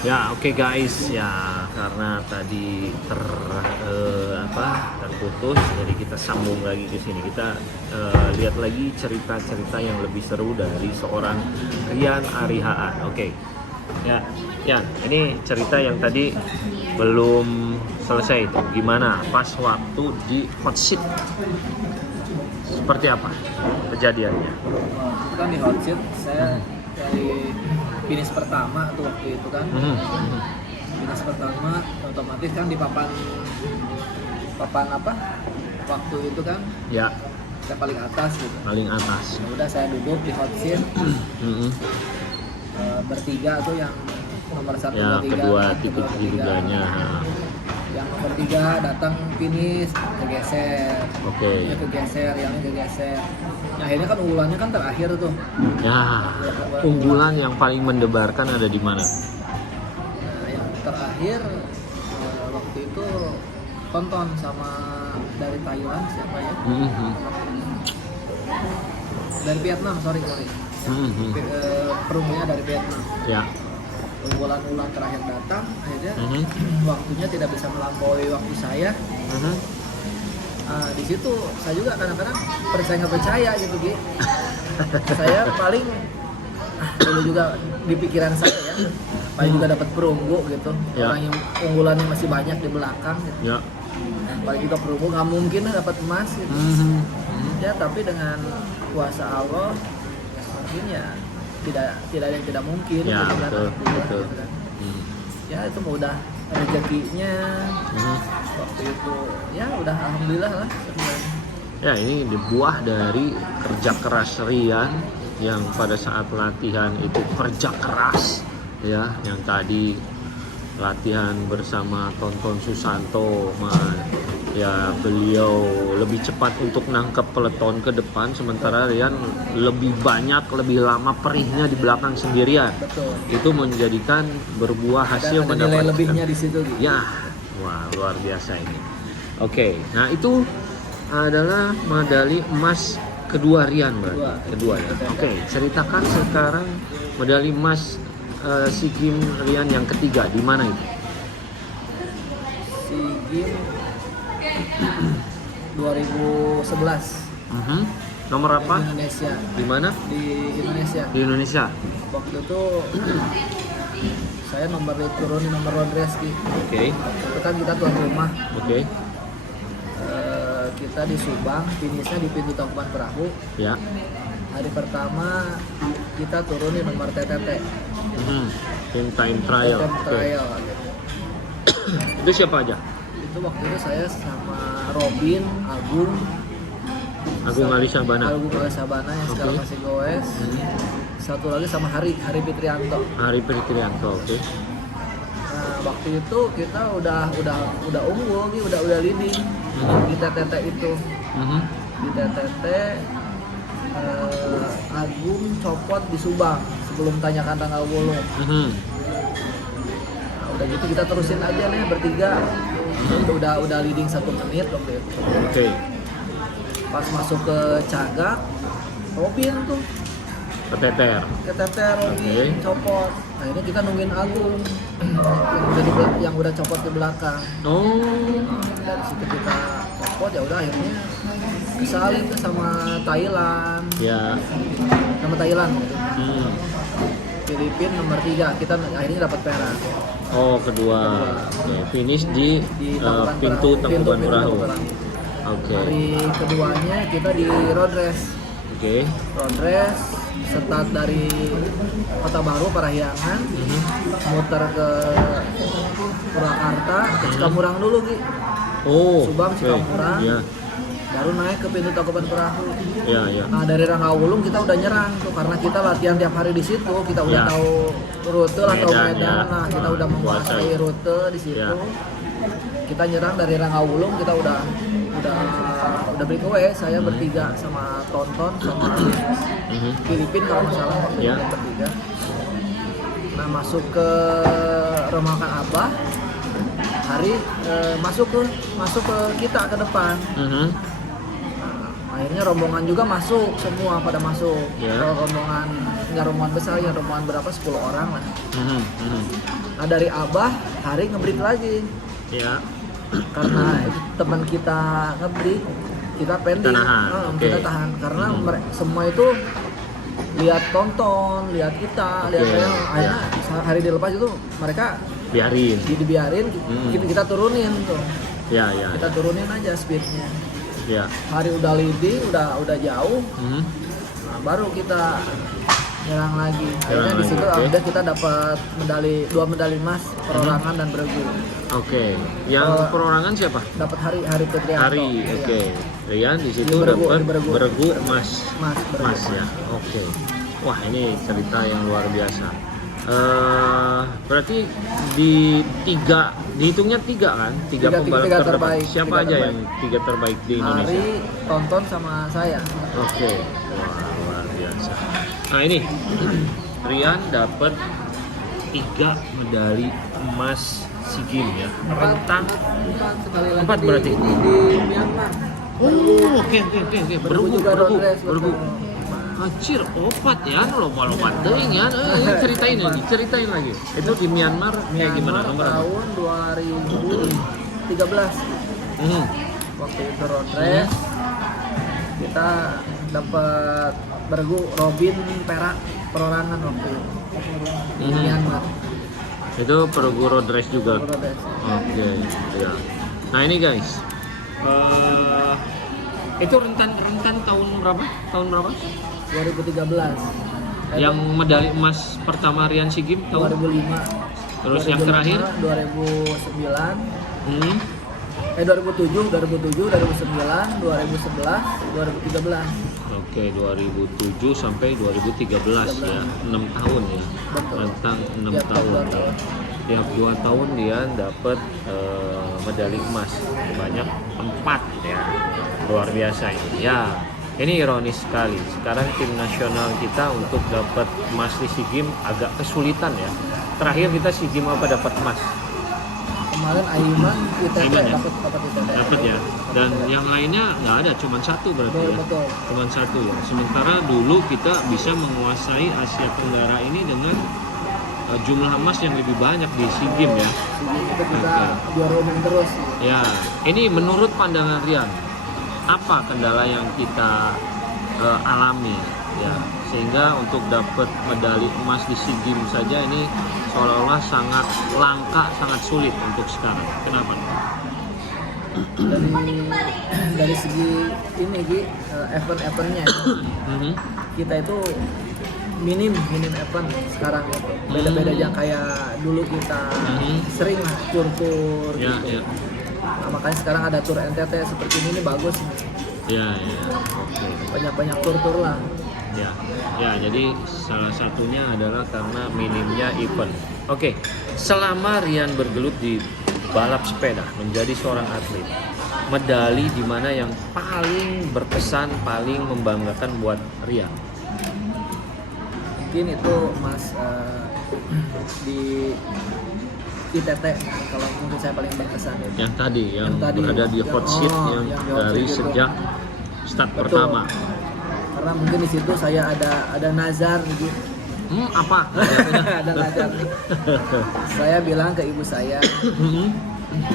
Ya, oke guys, ya karena tadi terputus, jadi kita sambung lagi ke sini. Kita lihat lagi cerita-cerita yang lebih seru dari seorang Rian Arihaan. Oke. Ya, ya, ini cerita yang tadi belum selesai itu. Gimana pas waktu di hot seat? Seperti apa kejadiannya? Kan di hot seat saya dari finish pertama tuh waktu itu kan. Finish pertama otomatis kan di papan apa waktu itu kan Ya, saya paling atas gitu. paling atas. Ya udah saya duduk di hot seat bertiga tuh yang nomor 1, Ya, 2, 3 kedua kan, titik kedua, ketiga. tiduganya. Yang nomor 3 datang finish kegeser. Oke. Ini kegeser, yang ini kegeser. Nah akhirnya kan unggulannya kan terakhir tuh. Ya, unggulan yang paling mendebarkan ada di mana? Nah, yang terakhir waktu itu tonton sama dari Thailand siapa ya? Dari Vietnam, sorry. Perunggunya dari Vietnam. Ya. Unggulan terakhir datang, akhirnya waktunya tidak bisa melampaui waktu saya. Di situ saya juga kadang-kadang percaya nggak percaya gitu Gi. Saya paling dulu juga di pikiran saya ya, paling juga dapat perunggu gitu. Ya. Orang yang unggulannya masih banyak di belakang gitu. Ya. Paling juga perunggu nggak mungkin lah dapat emas gitu. Ya tapi dengan kuasa Allah mungkin ya tidak ada yang tidak mungkin. Ya, gitu kan. betul. Gitu kan. Ya itu mudah rezekinya waktu itu ya udah alhamdulillah lah sebenarnya. Ya, ini buah dari kerja keras Rian yang pada saat latihan itu kerja keras ya, yang tadi latihan bersama Tonton Susanto, ya beliau lebih cepat untuk nangkep peleton ke depan, sementara Rian lebih banyak, lebih lama perihnya di belakang sendirian. Betul. Itu menjadikan berbuah hasil Ada nilai mendapatkan lebihnya di situ gitu. ya, wah luar biasa ini. Oke, nah itu adalah medali emas kedua Rian berarti. Kedua ya. Oke, ceritakan sekarang medali emas SEA Games Rian yang ketiga di mana itu? SEA Games 2011 Nomor apa? di Indonesia. Di mana? Di Indonesia. Di Indonesia. Waktu itu saya turun di nomor road race gitu. Oke. Itu kan kita tuan rumah. Oke. Kita di Subang, finishnya di pintu Tangkuban Perahu. Ya. Hari pertama kita turun di nomor TTT. Time trial. Time Oke. trial gitu. Itu siapa aja? Itu waktu itu saya sama Robin, Agung Ali Sabana. Agung Ali Sabana yang sekarang masih goes. Satu lagi sama Hari Fitrianto. Hari Fitrianto. Oke. Nah, waktu itu kita udah unggul nih, udah leading di TTT itu. Di TTT Agung copot di Subang sebelum tanyakan tanggal bolong. Nah, udah gitu kita terusin aja nih bertiga. Udah leading 1 menit waktu itu. Oke. Pas masuk ke Cagak, Robin tuh Keteter. Robin copot. Nah ini kita nungguin Agung yang udah copot di belakang. Oh. Dari situ kita copot, ya udah akhirnya disalin tuh sama Thailand. Ya. Sama Thailand gitu. Filipina nomor 3, kita akhirnya dapat perak. Oh, kedua. Oke. Finish di pintu Tangkuban Perahu. Oke. Hari keduanya kita di road race. Oke. Road race start dari Kota Baru Parahyangan, muter ke Purwakarta, ke Cikamurang dulu Ki. Oh. Subang, Cikamurang. Ya. Baru naik ke pintu Tangkuban Perahu. Ya, ya. Nah dari Rangkawulung kita udah nyerang tuh karena kita latihan tiap hari di situ, kita udah Ya. tahu rute lah, tahu Medan, medan. ya. Nah kita udah menguasai rute di situ. Ya. Kita nyerang dari Rangkawulung, kita udah breakaway. Saya bertiga sama Tonton sama Filipina kalau nggak salah waktu Ya. itu bertiga. Nah masuk ke Remakan Abah, Hari masuk ke kita ke depan. Akhirnya rombongan juga masuk, semua pada masuk. Ya. Kalau rombongan nggak rombongan besar ya, rombongan berapa 10 orang lah. Mhm, mhm. Nah dari Abah hari ngebreak lagi Ya. karena itu teman kita ngebreak, kita pending. Kita nahan, oke. Kita tahan karena semua itu lihat tonton, lihat kita, lihat Oke, saya. ya. Akhirnya hari dilepas itu mereka Biarin. dibiarin, kita turunin tuh. Ya, ya. Kita turunin aja speednya. Ya. Hari udah leading, udah jauh, Mhm. nah, baru kita nyerang lagi. Akhirnya Nyerang di situ lagi, oke. udah kita dapat 2 medali emas perorangan dan bergu. Oke. Yang Oh. perorangan siapa? Dapat Hari Fitrianto. Hari. Iya. Oke. Rian di situ Di bergu, dapat di bergu. bergu emas. Mas, bergu. Mas ya. Oke. Wah, ini cerita yang luar biasa. Berarti dihitungnya tiga kan? Tiga pembalap tiga terbaik. terbaik. Siapa Tiga aja terbaik. yang 3 terbaik di Indonesia? Hari, Tonton sama saya. Oke. Wah, luar biasa. Nah, ini Rian dapat 3 medali emas SEA Games ya. Rentang. Bukan, sekali lagi 4 berarti? di Myanmar. Oh, oke. Bergu juga road race, Bergu. betul. Acir, opat ya, lompat teuing ya. Ceritain lagi. Itu di Myanmar kayak gimana? Nomor apa? Tahun 2013 Hmm. waktu itu road race kita dapat bergu Robin perak perorangan waktu itu di Mhm. Myanmar. Itu pergu road race juga. Road race. Oke, ya. Nah ini guys, itu rentan tahun berapa? 2013. Yang medali emas pertama Rian SEA Games tahun? 2005. Terus yang terakhir? 2009. 2007, 2009, 2011, 2013. Oke, 2007 sampai 2013 ya, 6 tahun ya. Betul. Rentang 6 Tiap tahun. 2 tahun. Tiap 2 tahun dia dapat medali emas sebanyak 4 ya. Luar biasa ini. Ya, ini ironis sekali. Sekarang tim nasional kita untuk dapat emas di SEA Games agak kesulitan ya. Terakhir kita SEA Games apa dapat emas? Kemarin Aiman ITT Aiman ya? dapat ITT. Dapat ya. Dan yang lainnya nggak ada, cuma 1 berarti Betul, ya. betul. Cuma 1 ya. Sementara dulu kita bisa menguasai Asia Tenggara ini dengan jumlah emas yang lebih banyak di SEA Games ya. Itu kita juara umum terus. Ya, ini menurut pandangan Rian, apa kendala yang kita alami ya sehingga untuk dapat medali emas di SEA Games saja ini seolah-olah sangat langka, sangat sulit untuk sekarang. Kenapa? Dari segi ini Gi, event-eventnya Mhm. kita itu minim event sekarang itu. Beda-beda aja kayak dulu kita sering lah tur-tur Ya, gitu. ya. Nah, makanya sekarang ada tur NTT seperti ini bagus. Ya, ya. Oke. Banyak tur-tur lah. Ya, jadi salah satunya adalah karena minimnya event. Oke, selama Rian bergelut di balap sepeda, menjadi seorang atlet, medali di mana yang paling berkesan, paling membanggakan buat Rian? Mungkin itu Mas di ITT kalau mungkin saya paling berkesan itu. Yang tadi, yang tadi. berada di hot seat yang yang di hot dari seat itu. sejak start Betul. pertama. Karena mungkin di situ saya ada nazar gitu. Apa? Ada nazar. Saya bilang ke ibu saya,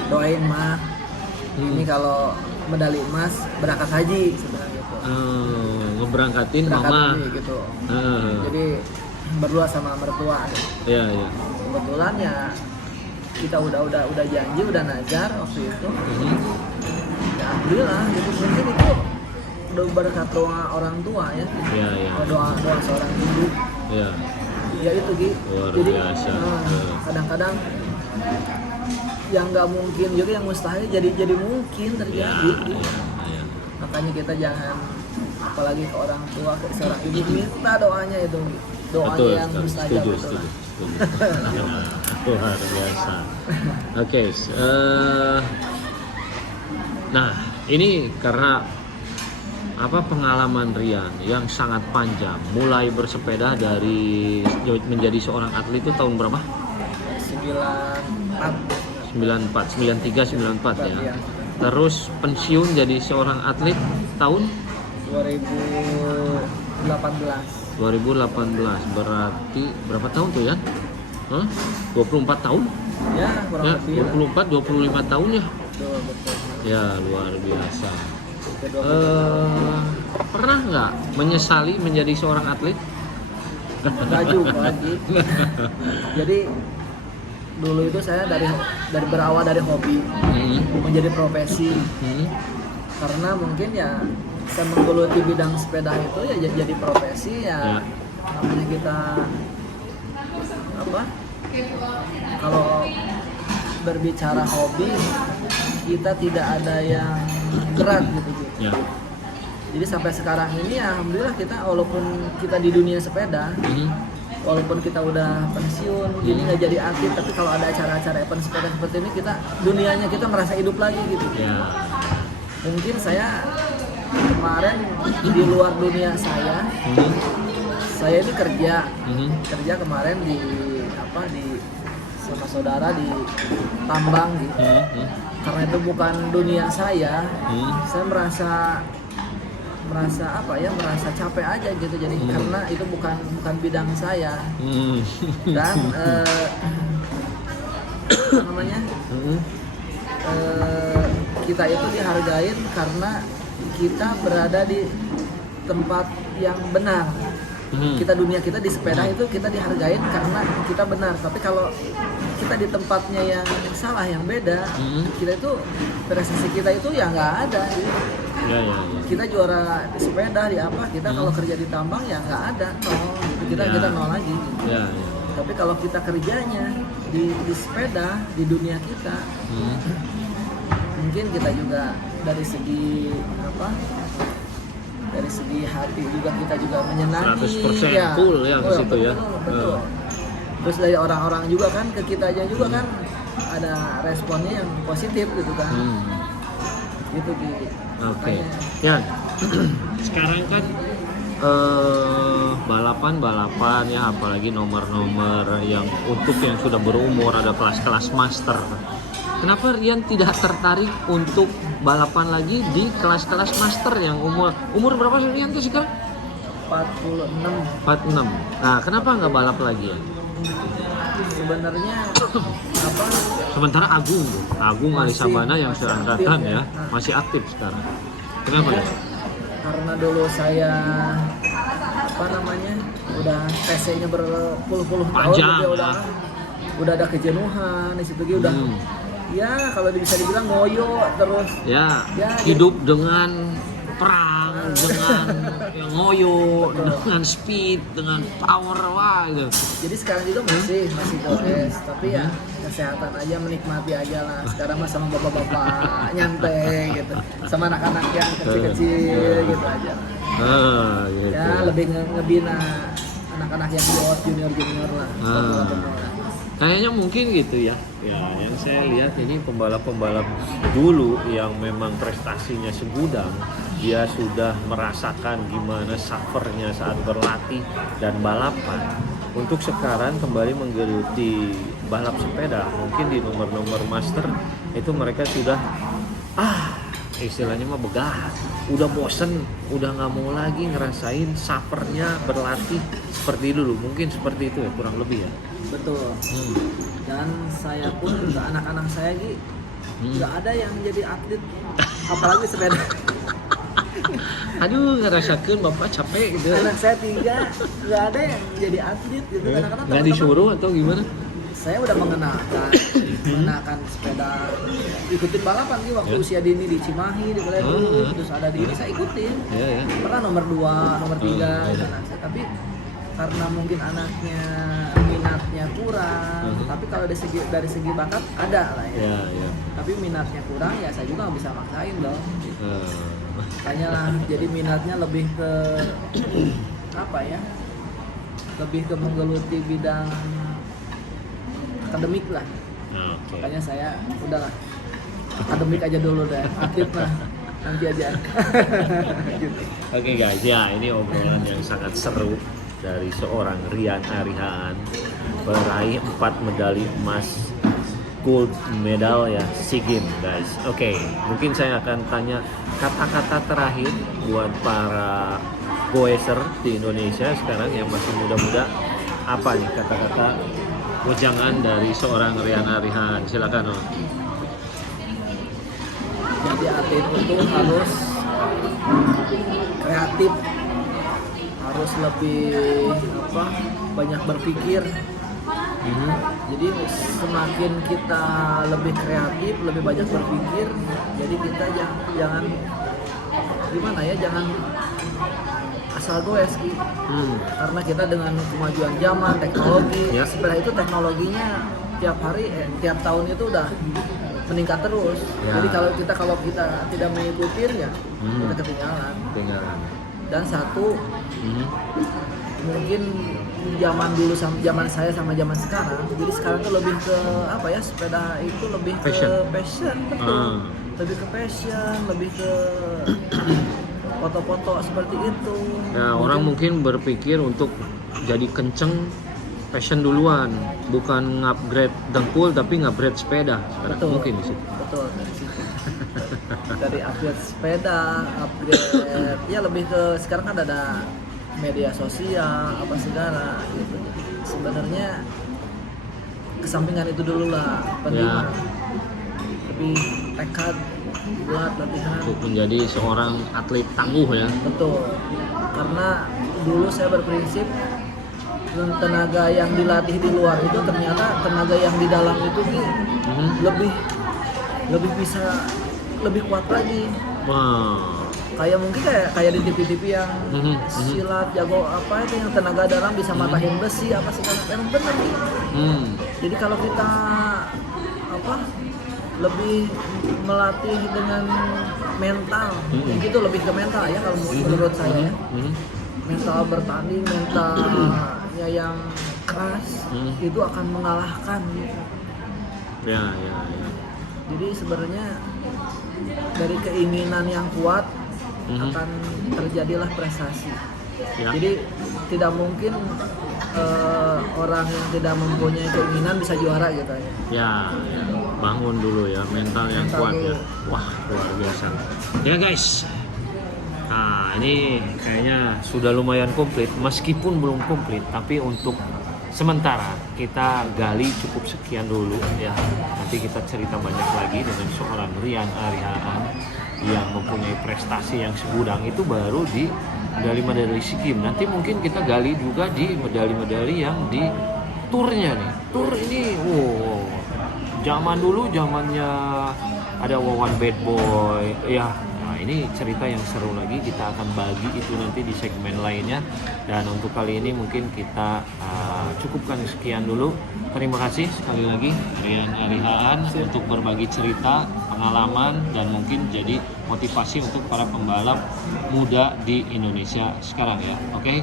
doain mah ini kalau medali emas berangkat haji sebenarnya gitu. Ngeberangkatin Berangkat mama. haji gitu. Eh, Jadi berdua sama mertua. ya, ya. Kebetulan ya kita udah janji, udah nazar waktu itu. Ya alhamdulillah gitu, mungkin itu udah berkat doa orang tua ya. Ya, ya. Doa seorang ibu. Ya. Ya itu Gi. Luar Jadi biasa. kadang-kadang yang nggak mungkin juga, yang mustahil jadi mungkin Ya, terjadi. ya. Makanya kita jangan, apalagi ke orang tua, ke seorang ibu, minta doanya itu, doanya Betul, yang mustajab setuju, itu lah. setuju. Luar biasa. Oke, nah ini karena apa pengalaman Rian yang sangat panjang, mulai bersepeda dari menjadi seorang atlet itu tahun berapa? 94 93, 94 ya. ya. Terus pensiun jadi seorang atlet tahun 2018 2018 berarti berapa tahun tuh ya? Hah? 24 tahun? Ya kurang Ya, lebih lah. 24 25 tahun ya. Betul, betul. Ya, luar biasa. Kedua Pernah nggak menyesali menjadi seorang atlet? enggak juga gitu. Jadi dulu itu saya dari berawal dari hobi menjadi profesi, karena mungkin ya saya menggeluti bidang sepeda itu ya jadi profesi ya. Namanya kita apa, kalau berbicara hobi kita tidak ada yang berat gitu. Ya. Jadi sampai sekarang ini ya alhamdulillah kita walaupun kita di dunia sepeda, walaupun kita udah pensiun, gini nggak jadi atlet, tapi kalau ada acara-acara event sepeda seperti ini kita dunianya kita merasa hidup lagi gitu. Ya. Mungkin saya kemarin di luar dunia saya ini kerja kemarin di sama saudara di tambang gitu. Karena itu bukan dunia saya merasa merasa capek aja gitu. Jadi karena itu bukan bidang saya. Dan kita itu dihargain karena kita berada di tempat yang benar. Dunia kita di sepeda itu kita dihargain karena kita benar. Tapi kalau kita di tempatnya yang salah, yang beda, kita itu prestasi kita itu ya nggak ada. Ya. Kita juara di sepeda di apa, kita kalau kerja di tambang ya nggak ada, nol. Kita nol lagi. Ya. Tapi kalau kita kerjanya di sepeda di dunia kita, mungkin kita juga dari segi hati juga kita juga menyenangi 100% full ya ke situ ya. Betul. Terus dari orang-orang juga kan ke kita aja juga kan ada responnya yang positif gitu kan. Gitu gitu. Oke. Ya. Sekarang kan balapan ya, apalagi nomor-nomor yang untuk yang sudah berumur, ada kelas-kelas master. Kenapa Rian tidak tertarik untuk balapan lagi di kelas-kelas master yang umur berapa sih Rian tuh sekarang? 46. Nah, kenapa nggak balap lagi ya? Sebenarnya Sementara Agung Alisabana yang seangkatan ya, masih aktif sekarang. Kenapa ya? Karena dulu saya udah TC-nya berpuluh-puluh tahun, udah ada kejenuhan di situ udah. Ya kalau bisa dibilang ngoyo terus. Ya hidup dengan perang, dengan yang ngoyo, dengan speed, dengan power gitu. Jadi sekarang juga masih goes, tapi ya kesehatan aja, menikmati aja lah. Sekarang mah sama bapak-bapak nyantai gitu, sama anak-anak yang kecil-kecil gitu aja. Gitu. Ya lebih ngebina anak-anak yang junior lah. Kayaknya mungkin gitu ya. Ya, yang saya lihat ini pembalap-pembalap dulu yang memang prestasinya segudang, dia sudah merasakan gimana suffernya saat berlatih dan balapan. Untuk sekarang kembali menggeluti balap sepeda, mungkin di nomor-nomor master itu mereka sudah istilahnya mah begah, udah bosen, udah nggak mau lagi ngerasain suffernya berlatih seperti dulu. Mungkin seperti itu ya, kurang lebih ya. Betul. Dan saya pun untuk anak-anak saya nggak ada yang menjadi atlet, apalagi sepeda. Aduh, ngerasakan bapak capek gitu. Anak saya 3 nggak ada yang jadi atlet gitu. Kadang-kadang nggak disuruh atau gimana? Saya udah mengenalkan sepeda, ikutin balapan nih waktu usia dini di Cimahi, di Baledu, terus ada di ini saya ikutin. Pernah nomor 2, nomor 3 gitu. Tapi karena mungkin anaknya minatnya kurang, tapi kalau dari segi bakat ada lah ya. Tapi minatnya kurang ya saya juga nggak bisa maksain dong. Makanya lah, jadi minatnya lebih ke lebih ke menggeluti bidang akademik lah. Makanya saya udahlah akademik aja dulu deh, aktif lah nanti aja. Gitu. Oke guys, ya ini obrolan yang sangat seru dari seorang Rian Arihaan, peraih 4 medali emas gold medal ya SEA Games guys. Oke, mungkin saya akan tanya kata-kata terakhir buat para goeser di Indonesia sekarang yang masih muda-muda, apa nih kata-kata wejangan dari seorang Rian Arihan? Silakan Om. Jadi atlet itu harus kreatif, harus lebih banyak berpikir. Jadi semakin kita lebih kreatif, lebih banyak berpikir, jadi kita jangan gimana ya, jangan asal goes gitu. Karena kita dengan kemajuan zaman teknologi, setelah itu teknologinya tiap hari tiap tahun itu udah meningkat terus. Jadi kalau kita tidak mengikuti ya kita ketinggalan. Dan satu mungkin zaman dulu sama zaman saya sama zaman sekarang, jadi sekarang tuh lebih ke sepeda itu lebih ke passion, betul. Lebih ke passion, lebih ke foto-foto seperti itu. Ya, orang mungkin berpikir untuk jadi kenceng passion duluan, bukan ngupgrade dengkul tapi ngupgrade sepeda. Sekarang betul, mungkin di situ. Betul, dari situ. Dari upgrade sepeda, upgrade ya lebih ke sekarang kan ada media sosial apa segala gitu. Sebenarnya kesampingan itu dulu lah, penting lebih tekad buat latihan untuk menjadi seorang atlet tangguh ya. Betul, karena dulu saya berprinsip tenaga yang dilatih di luar itu ternyata tenaga yang di dalam itu lebih bisa lebih kuat lagi. Kayak mungkin kayak di TV-TV yang silat jago apa itu yang tenaga dalam bisa matahin besi apa segala, emang benar nih. Jadi kalau kita lebih melatih dengan mental, gitu lebih ke mental ya kalau menurut saya. Mental bertanding, mentalnya yang keras itu akan mengalahkan gitu. Ya. Jadi sebenarnya dari keinginan yang kuat akan terjadilah prestasi. Jadi tidak mungkin orang yang tidak mempunyai keinginan bisa juara gitu ya. Bangun dulu ya, mental yang kuat dulu. Ya. Wah, luar biasa. Ya guys. Nah, ini kayaknya sudah lumayan komplit, meskipun belum komplit, tapi untuk sementara kita gali cukup sekian dulu ya. Nanti kita cerita banyak lagi dengan seorang Rian Arihan yang mempunyai prestasi yang segudang itu baru di medali-medali SEA Games. Nanti mungkin kita gali juga di medali-medali yang di turnya nih. Tur ini, zaman dulu zamannya ada Wawan Bad Boy ya. Nah, ini cerita yang seru lagi, kita akan bagi itu nanti di segmen lainnya. Dan untuk kali ini mungkin kita cukupkan sekian dulu. Terima kasih sekali lagi Rian Arihan untuk berbagi cerita, pengalaman, dan mungkin jadi motivasi untuk para pembalap muda di Indonesia sekarang ya. Oke,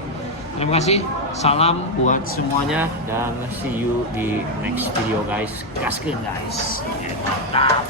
terima kasih, salam buat semuanya, dan see you di next video guys. Gaskeun guys. Mantap.